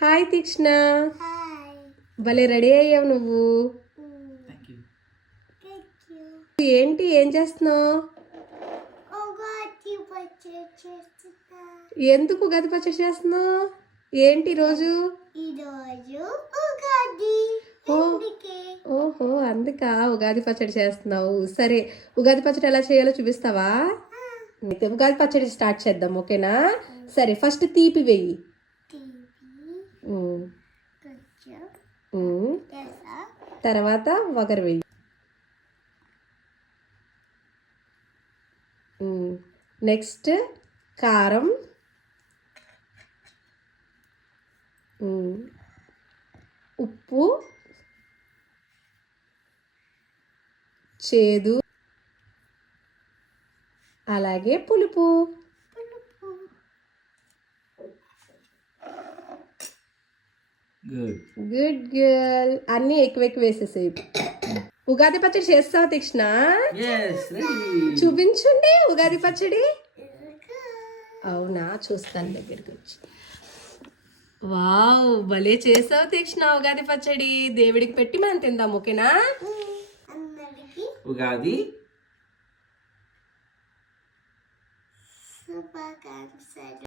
Hi తీక్షణ, hi. భలే ready అయ్యావు నువ్వు. Thank you. ఏంటి, ఏం చేస్తున్నావు? ఉగాది పచ్చడి చేస్తున్నా. ఎందుకు ఉగాది పచ్చడి చేస్తున్నావు? ఏంటి రోజు? ఈరోజు ఉగాది. అందుకే. ఓహో, అందుకా ఉగాది పచ్చడి చేస్తున్నావు. సరే, ఉగాది పచ్చడి ఎలా చేయాలో చూపిస్తావా? అయితే ఉగాది పచ్చడి స్టార్ట్ చేద్దాం, ఓకేనా? సరే, ఫస్ట్ తీపి వెయ్యి. కొంచెం వేసా. తర్వాత వగరు వెయ్యి. నెక్స్ట్ కారం, ఉప్పు, చేదు, అలాగే పులుపు. Good girl. అన్నీ ఎక్కువ ఎక్కువ వేసేసేయి. ఉగాది పచ్చడి చేస్తావా తీక్షణ? చూపించండి ఉగాది పచ్చడి. అవునా, చూస్తాను దగ్గరికి వచ్చి. వావ్, భలే చేసావు తీక్షణ ఉగాది పచ్చడి. దేవుడికి పెట్టి మనం తిందాం, ఓకేనా? ఉగాది శుభాకాంక్షలు.